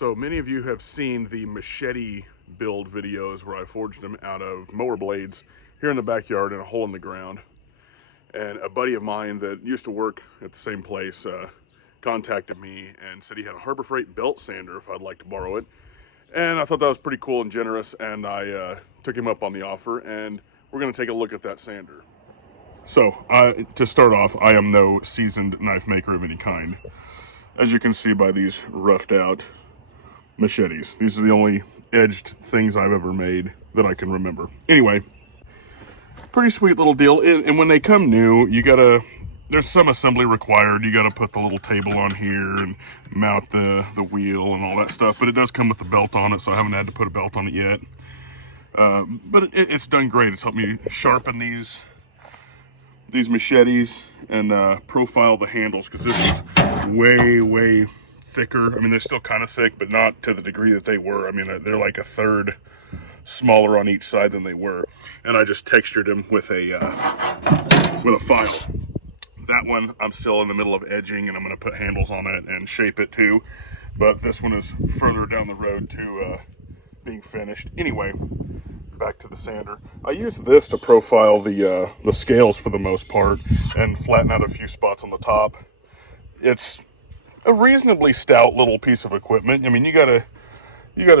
So many of you have seen the machete build videos where I forged them out of mower blades here in the backyard in a hole in the ground. And a buddy of mine that used to work at the same place contacted me and said he had a Harbor Freight belt sander if I'd like to borrow it. And I thought that was pretty cool and generous, and I took him up on the offer, and we're going to take a look at that sander. So, to start off, I am no seasoned knife maker of any kind. As you can see by these roughed out machetes. These are the only edged things I've ever made that I can remember. Anyway, pretty sweet little deal. And when they come new, there's some assembly required. You gotta put the little table on here and mount the wheel and all that stuff. But it does come with the belt on it, so I haven't had to put a belt on it yet. But it's done great. It's helped me sharpen these machetes and profile the handles, because this is way thicker. I mean, they're still kind of thick, but not to the degree that they were. I mean, they're like a third smaller on each side than they were. And I just textured them with a file. That one I'm still in the middle of edging, and I'm going to put handles on it and shape it too. But this one is further down the road to being finished. Anyway, back to the sander. I use this to profile the scales for the most part and flatten out a few spots on the top. It's a reasonably stout little piece of equipment. I mean, you gotta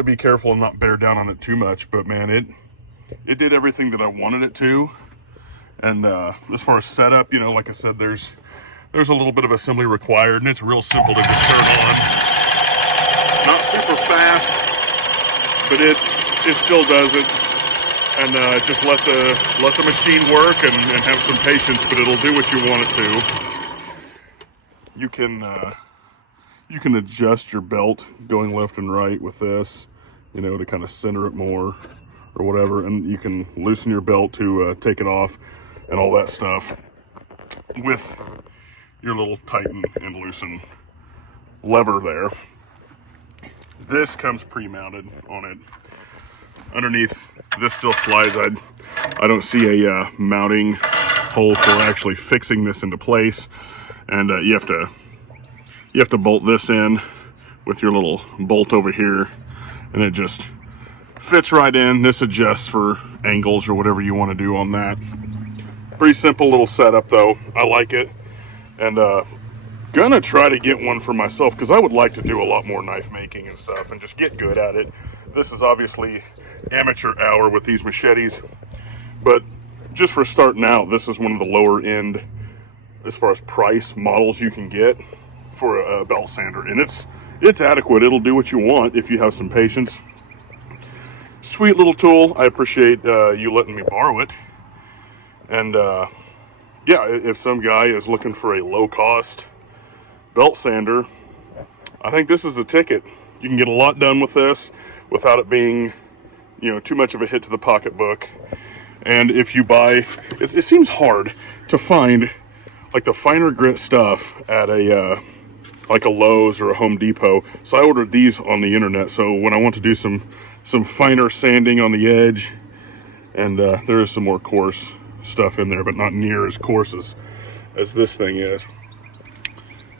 be careful and not bear down on it too much, but man, it did everything that I wanted it to. And as far as setup, like I said, there's a little bit of assembly required, and it's real simple to just turn on. Not super fast, but it still does it. And just let the machine work and have some patience, but it'll do what you want it to. You can adjust your belt going left and right with this, to kind of center it more or whatever. And you can loosen your belt to take it off and all that stuff with your little tighten and loosen lever there. This comes pre-mounted on it. Underneath, this still slides. I don't see a mounting hole for actually fixing this into place. And you have to bolt this in with your little bolt over here, and it just fits right in. This adjusts for angles or whatever you want to do on that. Pretty simple little setup though. I like it, and gonna try to get one for myself, because I would like to do a lot more knife making and stuff and just get good at it. This is obviously amateur hour with these machetes, but just for starting out, this is one of the lower end as far as price models you can get for a belt sander, and it's adequate. It'll do what you want if you have some patience. Sweet little tool. I appreciate you letting me borrow it. And yeah, if some guy is looking for a low cost belt sander, I think this is the ticket. You can get a lot done with this without it being too much of a hit to the pocketbook. And if you buy, it seems hard to find like the finer grit stuff at like a Lowe's or a Home Depot. So I ordered these on the internet. So when I want to do some finer sanding on the edge, and there is some more coarse stuff in there, but not near as coarse as this thing is.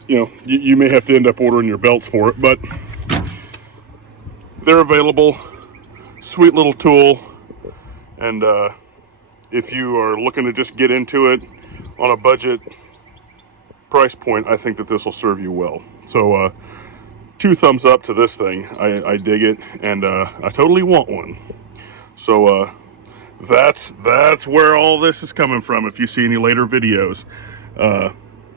You may have to end up ordering your belts for it, but they're available. Sweet little tool. And if you are looking to just get into it on a budget price point, I think that this will serve you well. So 2 thumbs up to this thing. I dig it, and I totally want one. So that's where all this is coming from. If you see any later videos,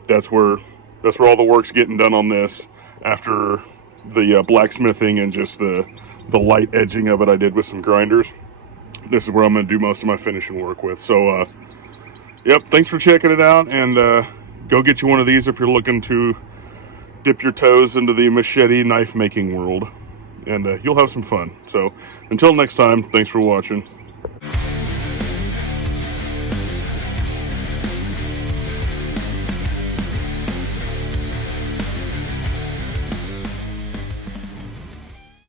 that's where all the work's getting done on this, after the blacksmithing and just the light edging of it I did with some grinders. This is where I'm going to do most of my finishing work with. So yep, thanks for checking it out, and go get you one of these if you're looking to dip your toes into the machete knife making world, and you'll have some fun. So until next time, thanks for watching.